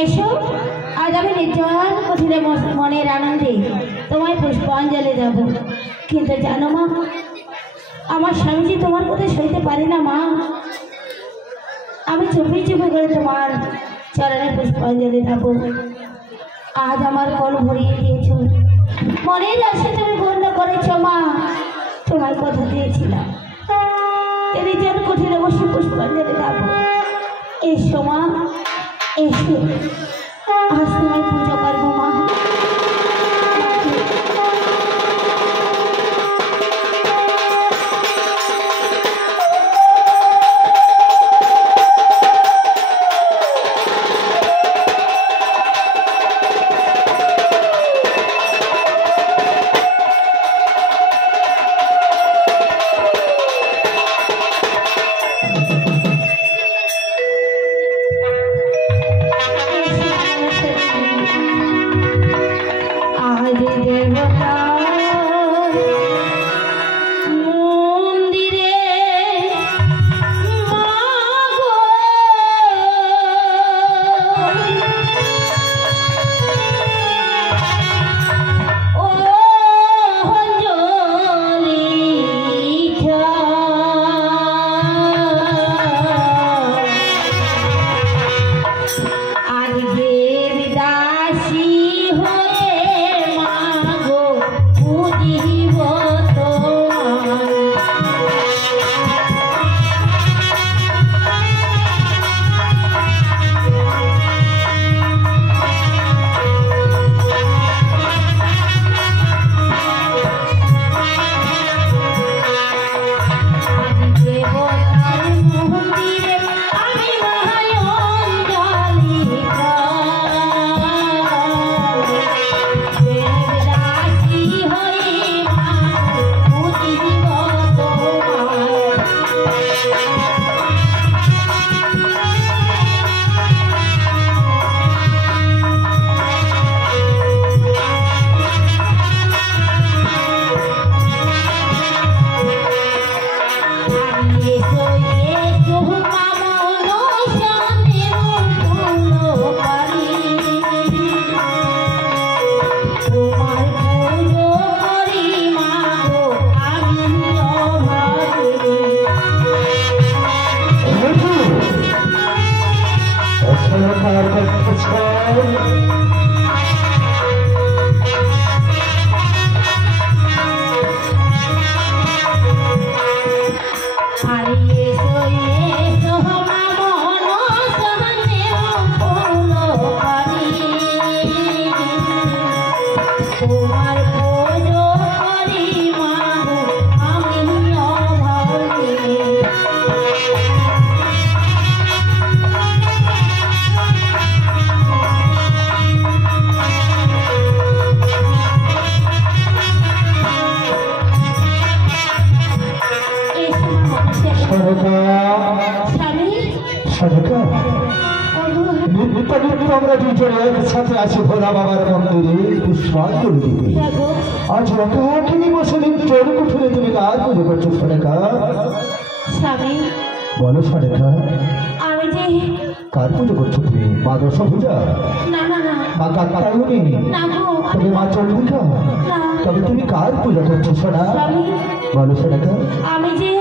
এসো আজ আমি নির্জন কুঠিরে মনের আনন্দে তোমায় পুষ্পাঞ্জলি দেব। কিন্তু জানো মা, আমার স্বামীজি তোমার কথা সইতে পারে না মা। আমি চুপি চুপি করে তোমার চরণে পুষ্পাঞ্জলি দেব। আজ আমার কল ভরিয়ে দিয়েছ, মনের আশা তুমি পূর্ণ করেছ মা। তোমার কথা দিয়েছিলাম নির্জন কুঠিরে বসে পুষ্পাঞ্জলি দেব। এসো মা, এসো আজ তোমায় পুজো করবো মা। আমরা দুজনে একসাথে আছি ভোলা বাবার মন্দিরে পুষ্পাঞ্জলি দিতে। আজ একাকিনী বসে নির্জন কুঠিরে তুমি কার পুজো করছো সরেকা? স্বামী বলো সরেকা, আমি যে কার পুজো করছো তুমি? মা দশভূজা? না না না। মা কাত্যায়নী? না গো। তবে মা চন্ডিকা? না। তবে তুমি কার পুজো করছো সোনা? স্বামী বলো সরেকা। আমি যে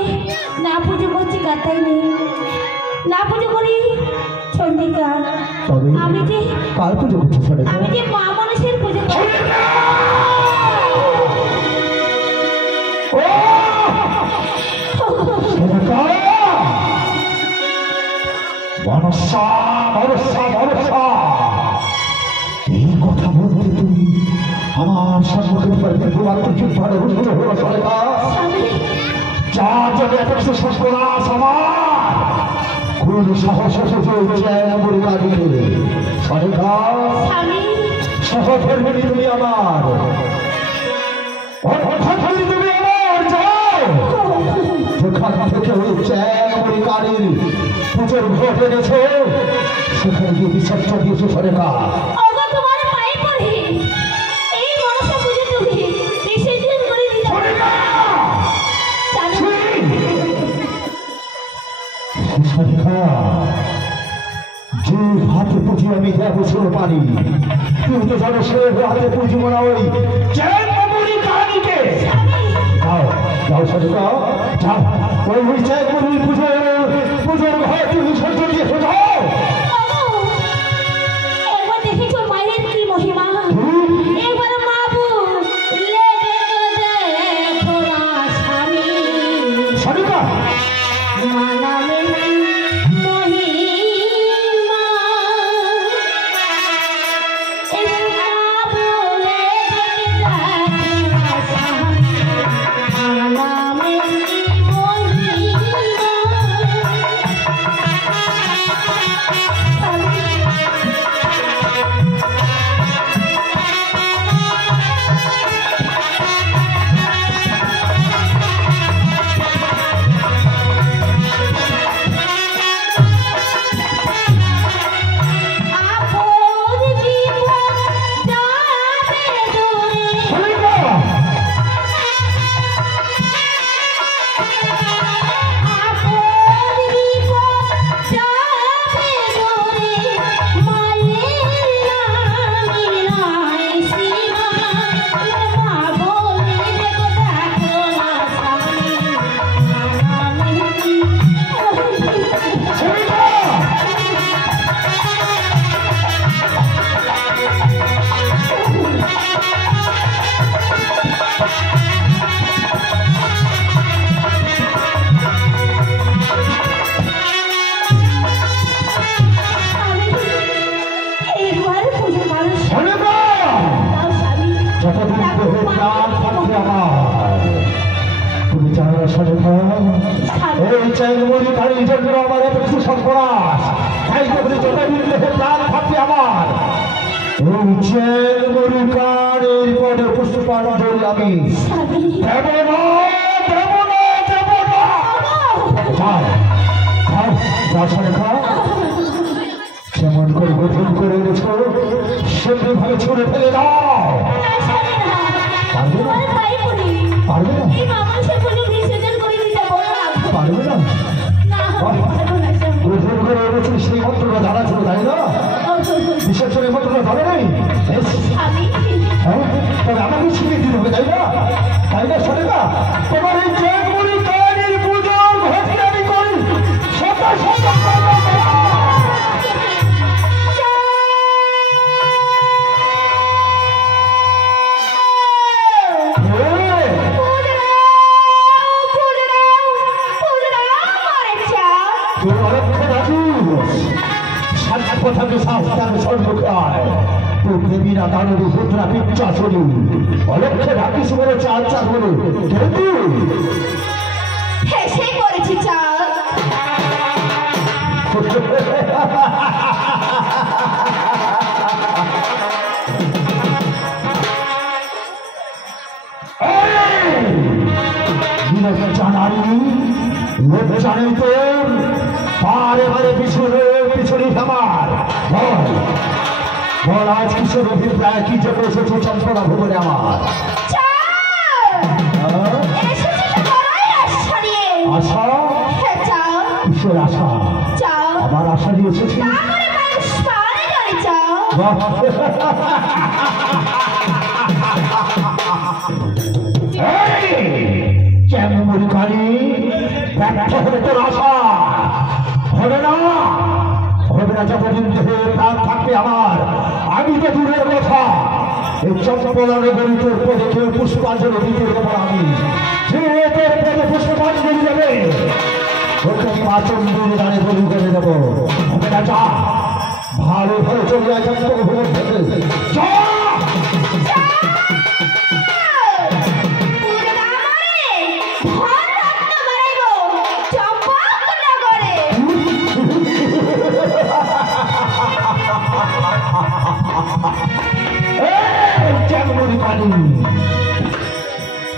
না পুজো করছি কাত্যায়নী, না পুজো করি চন্ডিকা। তবে আমি যে কার পুজো করছো সরেকা? আমি যে মা মানুষের পুজো করি। মনসা মনসা মনসা, এই কথা বলতে তুমি আমার সম্মুখের বাড়িতে দুরাত্মচিত ভাবে উঠতে হলো সরেকা। যার জন্য এত সর্বনাশ আমার কোন সাহস সরেকা সহধর্মিনী তুমি আমার, তুমি আমার যাও যেখান থেকে ওই চ্যাংকারীর পুজোর ভোট এনেছে সেখানে গিয়ে বিসর্জন দিয়েছে সরেকা। যে হাতে পুজো আমি দেবো শুরু পানি তুই তো জানো সে হাতে পুঁজিব না ওই চ্যাংমুড়ি কাহিনীকে যাও যাও সাথে যাও যাও ওই চ্যাংমুড়ি পুজোর ঘরে তুমি বিসর্জন দিয়ে যাও। একবার দেখেছো মায়ের কি মহিমা একবার মাবু দেখো না স্বামী সারিকা মানামে মহিমা একবার মাবু দেখো না স্বামী মানামে এই চ্যাংমুড়ি কাহিনীর জন্য আমার এত কিছু সর্বনাশ তাই বলে যতদিন দেহে প্রাণ থাকবে আমার এই চ্যাংমুড়ি কাহিনীর পরে পুষ্পাঞ্জলি আমি দেব না দেব না দেব না যাও যাও যাও সরেখা কেমন করে গঠন করে এনেছ সেমনি ভাবে ছুড়ে ফেলে দাও পারবে না পারবে না পারবে না গ্রহণ করে এনেছিল সেই মন্ত্রটা জানা ছিল তাই না বিশেষ করে মন্ত্রটা জানা নেই হ্যাঁ তবে আমাকে শিখিয়ে দিতে হবে তাই না শোনে না তোমার এই চ্যাংমুড়ি কাহিনীর পুজোর ভক্তি আমি করি সদা সদা কথাকে শাস্তার সম্মুখায় দেবীরা দানবী পুত্রা পিচ্ছাসনী অলক্ষে ঢাকি শুনে চাল চাল বলে কিন্তু হেসে পড়েছি চাল জানারি লোক জানি তো বারে বারে পিছনে পিছনে আমার বল আজ কিশোর অভিপ্রায় কি জন্য এসেছে চম্পনা ভুবনে আমার আশা কিশোর আশা আমার আশা নিয়ে এসেছি চ্যাংমুড়ি কাহিনী ব্যর্থ হলে তোর আশা হবে না যতদিন দেহে প্রাণ থাকবে আমার আমি তো দূরের কথা এই চম্পলার গরিতের পদে কেউ পুষ্পাঞ্জলি দিতে দেবো আমি যে তোর পদে পুষ্পাঞ্জলি দেবে ওকে আমি আচন্দ্রের দাঁড়ে বলি করে দেবো হবে না যা ভালো ভালো চলে আসে যা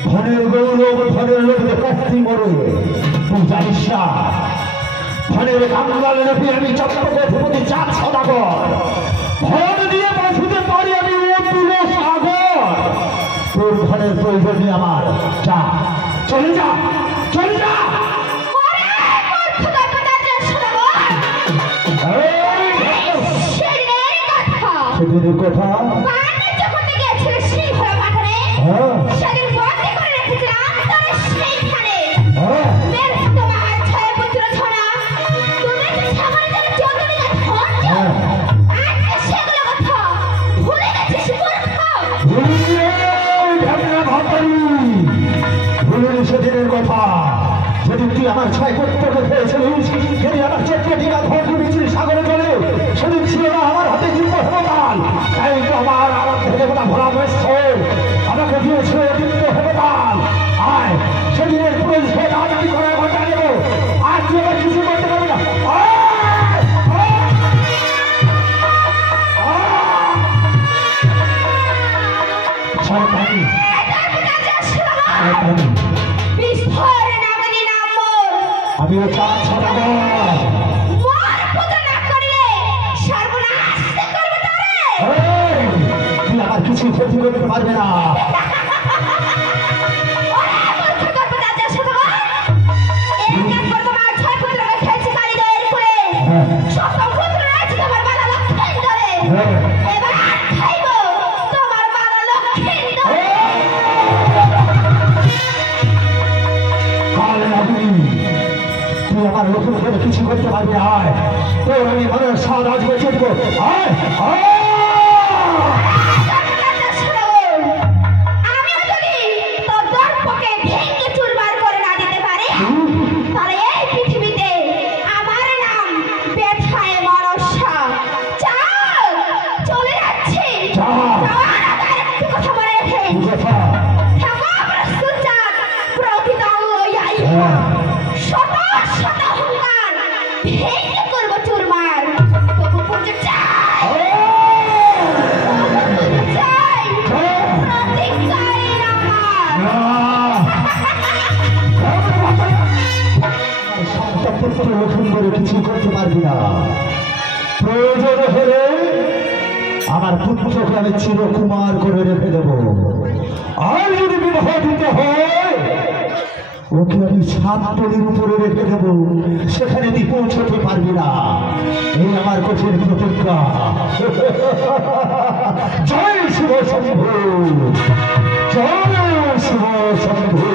ধনের গৌরব ধনের লোকের কাস্তি মরে তুই জানিস না ধনের কাঙ্গাল রেখে আমি চট্টগ্রামে চাঁদ সদাগর ধন দিয়ে বাঁচতে পারি আমি অতুল সাগর তোর ধনের প্রয়োজন নেই আমার যা চলে যা চলে যা ভয় পা। যদি তুই আমার 6 পুত্রকে পেয়েছিলিস, যদি আমার 14 ডিঙা ভোট দিয়েছিলিস সাগরে চলে, সেদিন ছিল না আমার হাতে দিব্য হেমতাল। তাই তো আমার দেবতা ভোলা হয়েছে, আমাকে দিয়েছিল দিব্য হেমতাল। আয় সেদিনের পুলিশ ভোট আজ আমি করে ঘন্টা নেব। আর তুই আমার কিছু করতে পারবি না। আমিও চাচ্ছি তুই আমার কিছু ক্ষতি করতে পারবে না। তুই আমার লোকের করে কিছু করতে পারবি না। তোর আমি মনের স্বাদ আজ বেঁচে দেবো। কিছু করতে পারবি না। প্রয়োজন হলে আমার পুত্রকে আমি চিরকুমার করে রেখে দেব। আর যদি বিবাহ দিতে হয় ওকে আমি 7 তলির উপরে রেখে দেব, সেখানে তুই পৌঁছতে পারবি না। এই আমার কঠিন প্রতিজ্ঞা। জয় শিব শম্ভু, জয় শিব শম্ভু।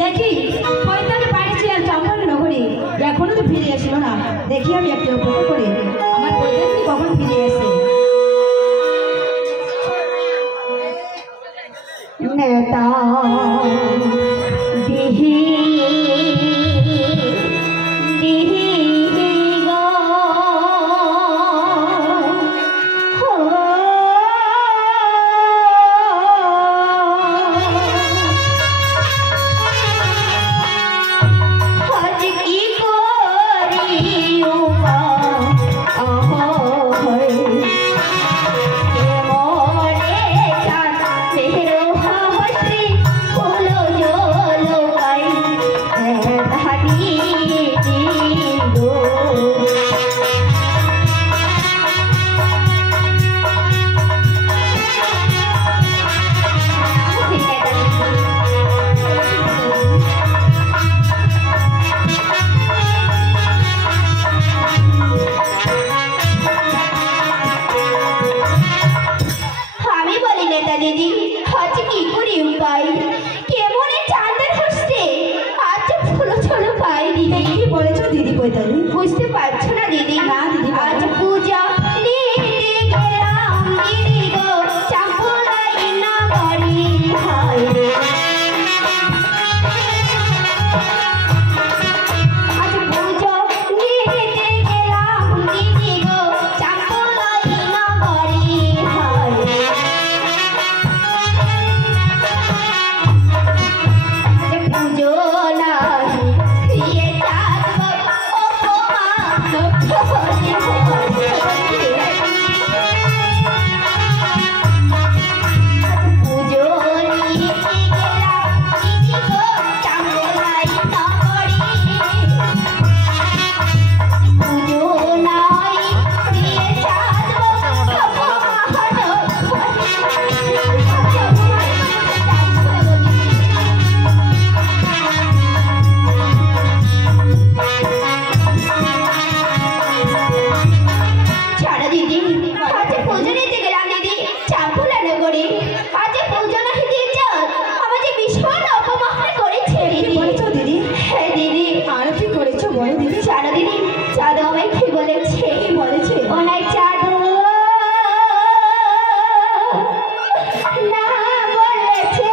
দেখি পয়তাকে পাঠিয়েছিলাম চম্পল নগরে, এখনো তো ফিরে আসলো না। দেখি আমি একটু অপেক্ষা করে আমার পয়তাকে কখন ফিরে আসে। নেতা দিহি দিদি? জানো দিদি, চাঁদু আমায় কি বলেছে? কি বলেছে? ওনাই চাঁদু না বলেছে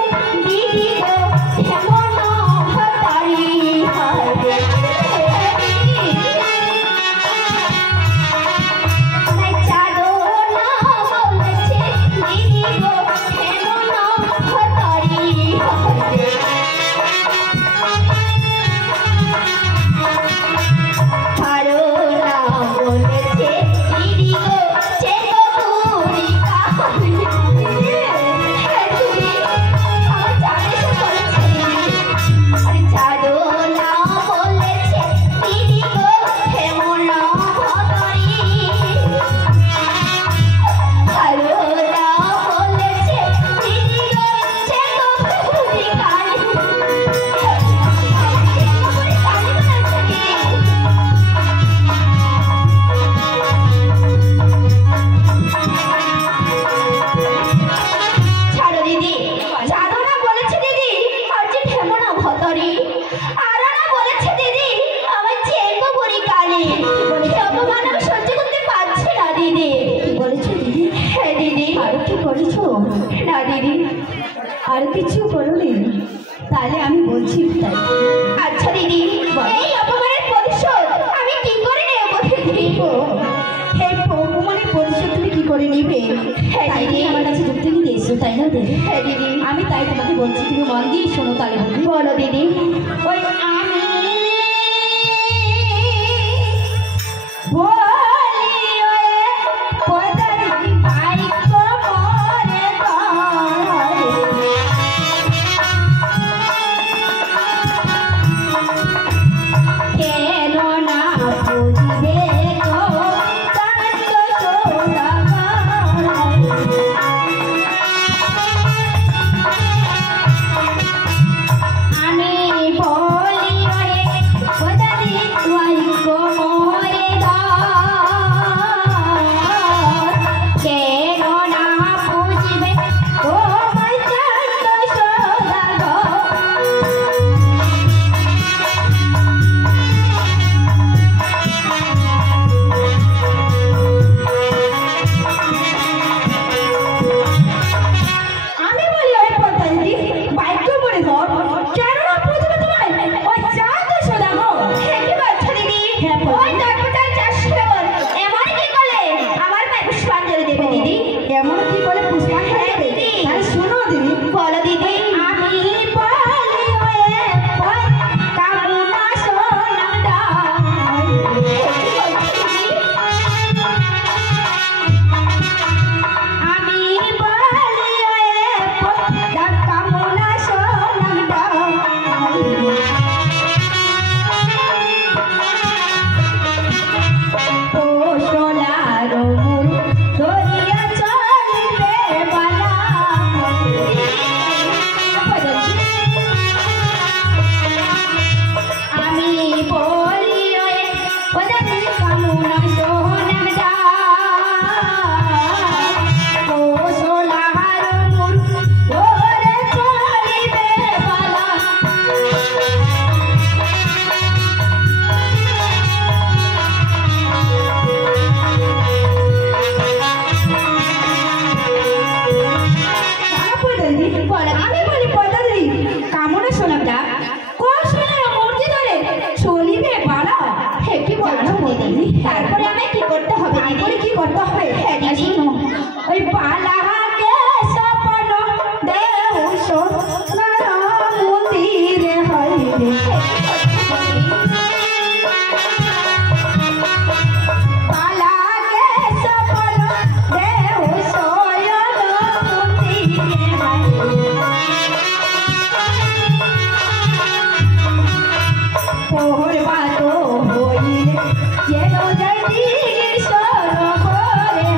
দিদি গো এমন হতারি হবে। ওনাই চাঁদু না বলেছে দিদি গো এমন হতারি হবে। হারো না বলেছে দিদি গো চেনো তুমি কাহারি। হ্যাঁ তুমি আমার চাঁদে সে বলেছে দিদি। আরে চাঁদো না বলেছে দিদি গো হেমন হতারি। হারো না বলেছে দিদি গো চেনো তুমি কাহারি। ছাড়ো দিদি, জানো না বলেছে দিদি আর যে ঠেমনা ভতরি। আর না বলেছে দিদি আমার চেঙ্গো পরি কালি। অপমান আমি সহ্য করতে পারছি না দিদি। কি বলেছো দিদি? হ্যাঁ দিদি। আর কি করেছো? না দিদি। আর কিছু করোনি? তাহলে আমি বলছি তাই। আচ্ছা দিদি, এই অপমানের প্রতিশোধ আমি কি করে নেব দিদি? এই অপমানের প্রতিশোধ তুমি কি করে নিবে? হ্যাঁ তাই দিদি। তুমি আমার কাছে যুক্তি নিতে এসছো, তাই না দিদি? হ্যাঁ দিদি। আমি তাই তোমাকে বলছি, তুমি মন দিয়ে শোনো তাহলে বলি। বলো দিদি। ওই আমি বলি ওই পদারি বাইক মরে গয়। কেন না বুঝবে গো কান্ত সদাগর। আমি বলি ওরে পদারি বাইক মরে গয়। কেন না বুঝবে গো কান্ত সদাগর। আমি বলি ওই পদারি বাইক মরে গয়। কেন না বুঝবে তোমায় ওই চাঁদ সদাগর। হ্যাঁ কি বলছো দিদি? হ্যাঁ, বলো। ওই ডাক্তার চাষির এমন কি করলে আমার পায়ে পুষ্পাঞ্জলি দেবে দিদি? এমন কি করে পুষ্পাঞ্জলি হ্যাঁ দেবে? দিদি। তাই শোনো দিদি। বলো দিদি। আমি বলি ওই কামনা সোনাদা। আমি বলি ওই কামনা সোনাদা। ও সোনার মুরু ধরিয়া চলিবে বালা। আমি বলি ওই পদারি কামনা সোনাদা। ও সোনার মুরু ধরে চলিবে বালা। আমি বলি পদারি কামনা সোনাদা কৌশলের মূর্তি ধরে চলিবে বালা। হ্যাঁ কি বলছো দিদি? তারপরে আমি কি করতে হবে দিদি? তারপরে কি করতে হবে? হ্যাঁ দিদি। শোনো, ওই বালাকে সপন দেউ সোনার মন্দিরে হইবে। বালাকে সপন দেউ শয়ন মন্দিরে হইবে। পড়বা তো হইলে যেন যাই দিগির সরোবরে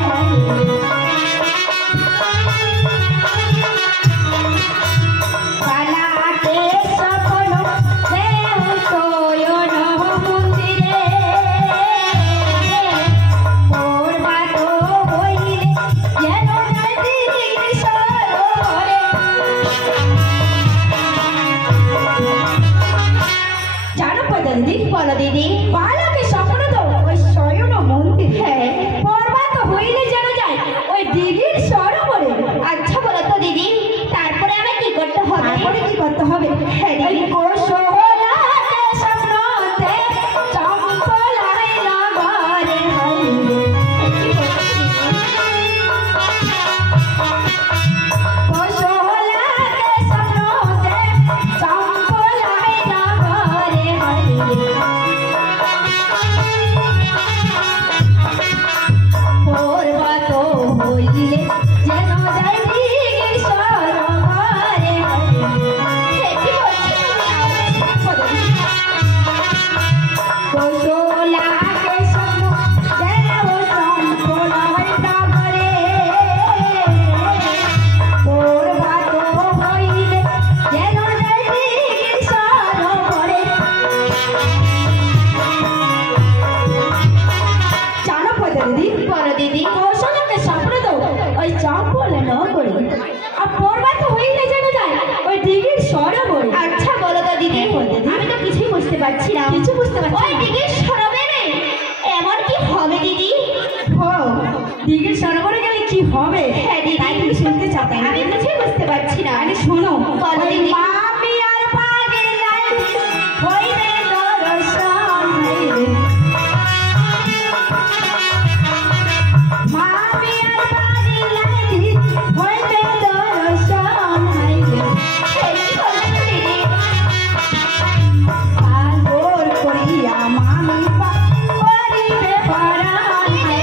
দিদি বলো দিদি। বালকের স্বপ্ন তো ওই শয়ন মন্দির, হ্যাঁ। পর্বত হইলে যেন যায় ওই দিঘির সরোবরে। আচ্ছা বলো তো দিদি, তারপরে আমার কি করতে হবে? তারপরে কি করতে হবে? হ্যাঁ দিদি। এই কোশলাকে স্বপ্নতে চম্পলাই নগরে হইলে। কি বলছো দিদি? কোশলাকে স্বপ্নতে চম্পলাই নগরে হইলে। পর্বত হইলে যেন যায় দিঘির সরোবরে হইলে। হ্যাঁ, কি বলছো তুমি? কোশলাকে স্বপ্ন দেও চম্পলাই নগরে। পর্বত হইলে যেন যায় দিঘির সরোবরে। জানো কোথা দিদি? বলো দিদি। কৌশলকে স্বপ্ন তো ওই চম্পলে নগরে, আর পর্বত হইলে যেন যায় ওই দিঘির সরোবরে। আচ্ছা বলো তো দিদি, হ্যাঁ, বলো দিদি। আমি তো কিছুই বুঝতে পারছি না। কিছু বুঝতে পারছি ওই না। দিদির সরোবরে এমন কি হবে দিদি? ও, দিঘির সরোবরে গেলে কি হবে? হ্যাঁ দিদি। তাই তুমি শুনতে চাও তাই না? আমি কিছুই বুঝতে পারছি না। আরে শোনো, বলো ওই দিদি। মামি আর পাগলাই হইলে দর্শন হইলে। মামি আর পাগলাই হইলে দর্শন হইলে। হ্যাঁ, কি বলছো দিদি? পাগল করিয়া মামি করিবে পরাণ হইলে।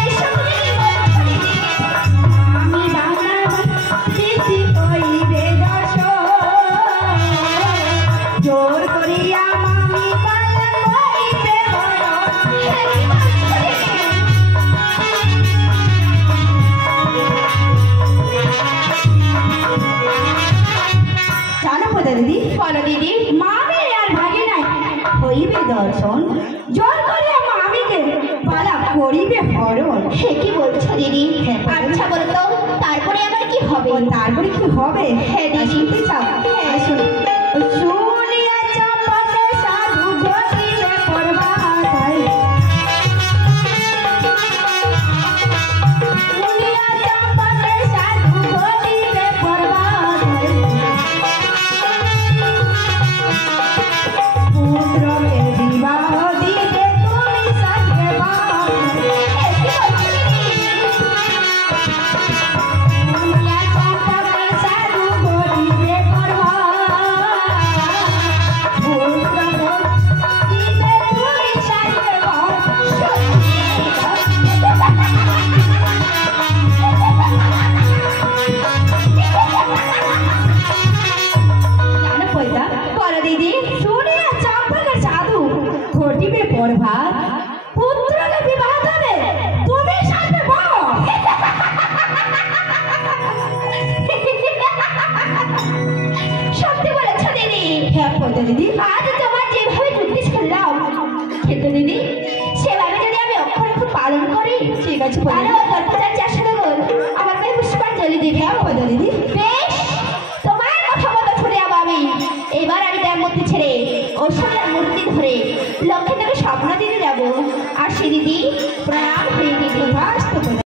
এইসব তুমি কি বলছো দিদি? আমি বাংলার দিদি কইবে দর্শন। জোর করিয়া মামি পালন করিবে বরণ। হ্যাঁ, কি বলছো দিদি? জানো কোথা দিদি? বলো দিদি। মামি আর ভাগিনাই হইবে দর্শন। জোর করিয়া মামিকে পালা করিবে হরণ। হ্যাঁ, কি বলছো দিদি? হ্যাঁ, বলো। আচ্ছা বলো তো, তারপরে আবার কি হবে? ও, তারপরে কি হবে? হ্যাঁ, দিদি। আর শুনতে চাও? হ্যাঁ। শোনো। শুনিয়া চম্পকে সাধু ঘটিবে পর্বতায়। শুনিয়া চম্পকে সাধু ঘটিবে পর্বতায়। পুত্রকে বিবাহ দিবে তুমি সাজবে বাহায়। হ্যাঁ, কি বলছো দিদি? শুনিয়া চম্পকে সাধু ঘটিবে পর্বতায়। পুত্রকে দিবে তুমি সাজবে জানো কইতা? বলো দিদি। শুনিয়া চম্পকের সাধু ঘটিবে পর্বত, পুত্রকে বিবাহ দেবে তুমি সাজবে বর। সত্যি বলেছো দিদি। হ্যাঁ কইতা দিদি। আজ তোমার যেভাবে যুক্তি শুনলাম, কিন্তু দিদি সেভাবে যদি আমি অক্ষর একটু পালন করি, ঠিক আছে তাহলে কইতা। ওই গল্পটার চাষের আমার মেয়ে পুষ্পাঞ্জলি দিদি। হ্যাঁ কইতা দিদি। বেশ